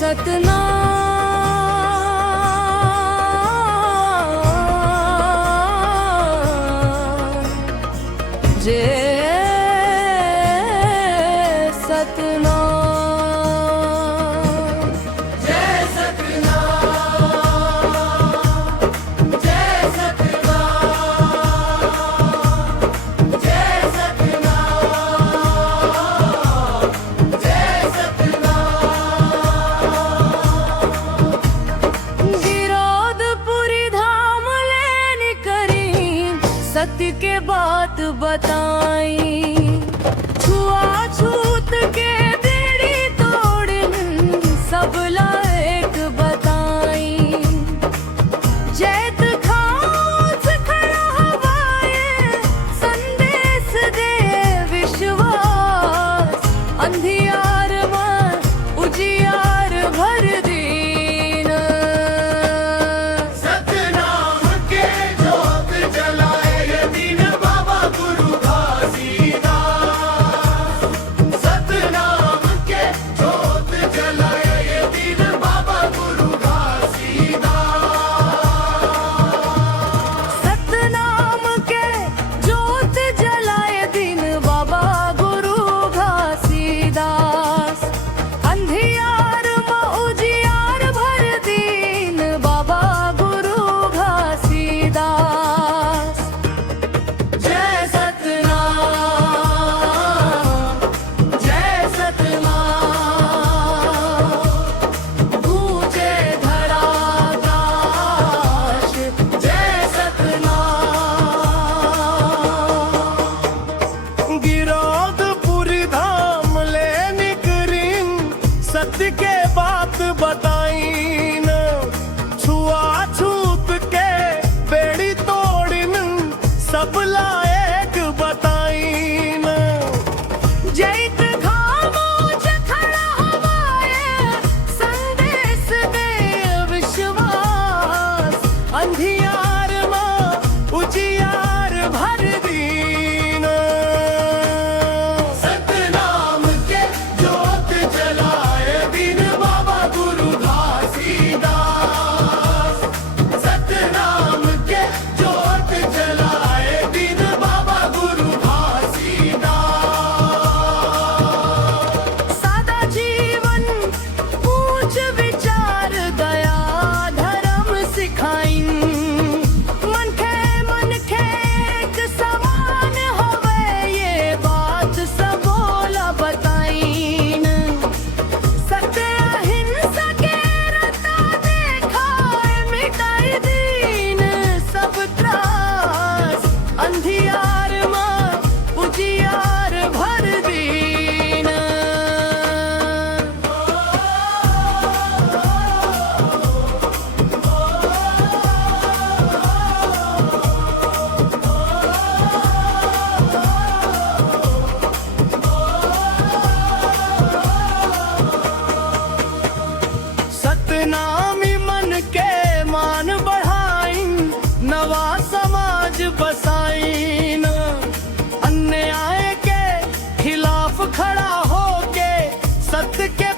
सतनाम जय सतनाम जय सतनाम जय सतनाम जय सतनाम जय सतनाम गिरौदपुरी धाम लेने करी सत्य के बात बताई छुआछूत के बेड़ी तोड़ सब लायक बताई जैत खास खड़ा हवाए संदेश दे विश्वास अंधियार में उजियार भर दीन सतनाम के ज्योत जलाए ये दीन बाबा गुरु घासीदास। सतनाम के ज्योत जलाए ये दीन बाबा गुरु घासीदास। सतनाम के ज्योत जलाए दिन बाबा गुरु घासीदास अंधियार में उजियार भर दीन बाबा गुरु घासीदास जय सतनाम जय सतनाम गूंजे धराकाश जय सतनाम गिरौदपुरी धाम ले निकरीन सत्य के बात बताईन छुआछूत के बेड़ी तोड़िन सब लायक बताईन जैत खामोश खड़ा हवाए संदेश दे विश्वास अंधियार में उजियार भर दीन सतनाम के ज्योत जलाए दीन बाबा गुरु घासीदास। सतनाम के ज्योत जलाए दीन बाबा गुरु घासीदास। सादा जीवन ऊंच विचार दया धर्म सिखाइन मन खे एक समान होवे ये बात सबोला बताइन सत्य अहिंसा के रता देखाए मिटाई दीन सब त्रास अंधियार में उजियार भर दीन सतनामी मन के मान बढ़ाइन नवा समाज बसाइन अन्याय के खिलाफ खड़ा होके सत्य के